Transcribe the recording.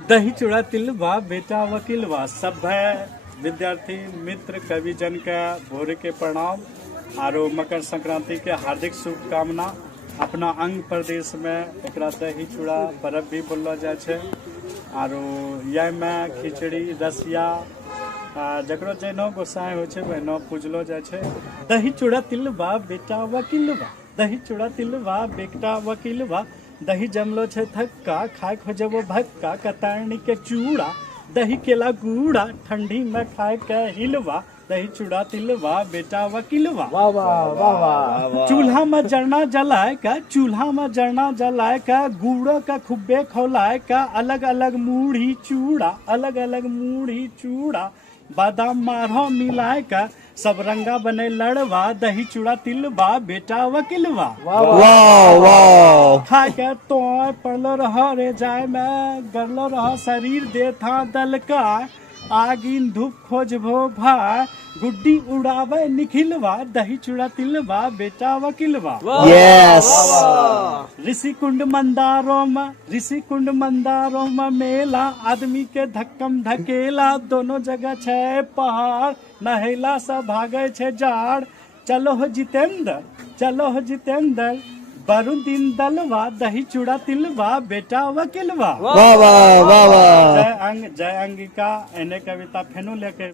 दही चूड़ा तिलवा बेटा वकीलवा सभ्य विद्यार्थी मित्र कवि जन के भोरे के प्रणाम आरो मकर संक्रांति के हार्दिक शुभकामना। अपना अंग प्रदेश में एकरा दही चूड़ा पर्व भी बोललो जाय छे आरो यह में खिचड़ी रसिया जकरो जैनो गोसाई हो छे वैनो पूजलो जाय छे। दही चूड़ा तिलवा बेटा वकीलवा, दही चूड़ा तिलवा बेटा वकीलवा, दही जमलो छे थक्का खाए खोजबो भक्का, कतरनी के चूड़ा दही केला गुड़ा ठंडी में खाए के हिलवा, दही चूड़ा तिलवा बेटा वकीलवा। वाह वाह वाह वाह। चूल्हा में जरना जलाए का, चूल्हा में जरना जलाए का, गुड़ का खुब्बे खौलाए का, अलग अलग मूढ़ी चूड़ा, अलग अलग मूढ़ी चूड़ा, बादाम मारो मिलाए का, सब रंगा बने लड़वा, दही चूड़ा तिलवा बेटा वकीलवा। वाह वाह। खाए के तो पड़लो रह रे जाए में गरलो रह शरीर दे था दल का, आगिन धूप खोजबो भाई गुड्डी उड़ावे निखिलवा, दही चूड़ा तिलवा बेटा वकीलवा। यस। ऋषि कुंड मंदारों में मेला, आदमी के धक्कम धकेला, दोनों जगह छे पहाड़, नहेला से भागे छे जाड़, चलो हो जितेंद्र, चलो हो जितेंद्र, वरुण दिन दलवा, दही चूड़ा तिलवा बेटा वकीलवा। वाह वाह वाह वाह। जय अंगिका एने कविता फेनु लेके